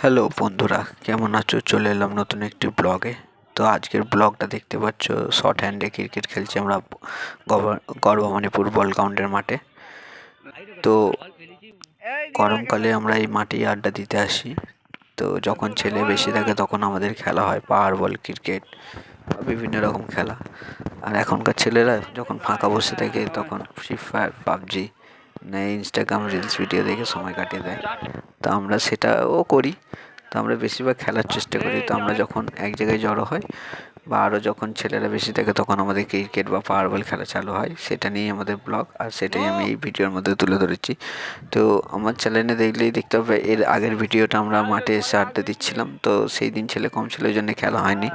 Hello বন্ধুরা, কেমন আছো? চলে এলাম নতুন একটি ব্লগে। তো আজকের ব্লগটা দেখতে পাচ্ছ শর্ট হ্যান্ডে ক্রিকেট খেলছি আমরা গর্বমণিপুর বল গ্রাউন্ডের মাঠে। তো গরমকালে আমরা এই মাঠেই আড্ডা দিতে আসি। তো যখন ছেলে বেশি থাকে তখন আমাদের খেলা হয় পাহাড় বল ক্রিকেট বিভিন্ন রকম খেলা। আর এখনকার ছেলেরা যখন ফাঁকা বসে থাকে তখন ফ্রি ফায়ার পাবজি না ইনস্টাগ্রাম রিলস ভিডিও দেখে সময় কাটিয়ে দেয়। তো আমরা সেটাও করি। তো আমরা বেশিরভাগ খেলার চেষ্টা করি। তো আমরা যখন এক জায়গায় জড়ো হয় বা আরও যখন ছেলেরা বেশি থাকে তখন আমাদের ক্রিকেট বা পাওয়ার বল খেলা চালু হয়। সেটা নিয়েই আমাদের ব্লগ আর সেটাই আমি এই ভিডিওর মধ্যে তুলে ধরেছি। তো আমার চ্যানেলে দেখলেই দেখতে হবে, এর আগের ভিডিওটা আমরা মাঠে এসে আড্ডা দিচ্ছিলাম। তো সেই দিন ছেলে কম ছিল ওই জন্য খেলা হয়নি।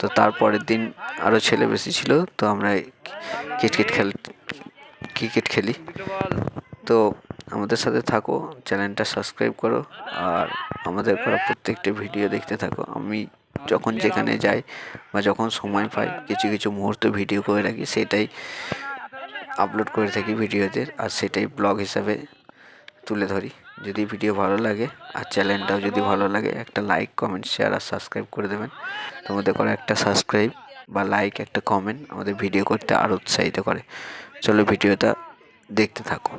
তো তারপরের দিন আরও ছেলে বেশি ছিল। তো আমরা ক্রিকেট খেল ক্রিকেট খেলি। তো আমাদের সাথে থাকো, চ্যানেলটা সাবস্ক্রাইব করো, আর আমাদের করা প্রত্যেকটা ভিডিও দেখতে থাকো। আমি যখন যেখানে যাই বা যখন সময় পাই, কিছু কিছু মুহূর্ত ভিডিও করে রাখি, সেটাই আপলোড করে থাকি ভিডিওতে, আর সেটাই ব্লগ হিসাবে তুলে ধরি। যদি ভিডিও ভালো লাগে, আর চ্যানেলটাও যদি ভালো লাগে, একটা লাইক কমেন্ট শেয়ার আর সাবস্ক্রাইব করে দেবেন। তোমাদের করা একটা সাবস্ক্রাইব বা লাইক একটা কমেন্ট আমাদের ভিডিও করতে আরও উৎসাহিত করে। চলো ভিডিওটা দেখতে থাকো।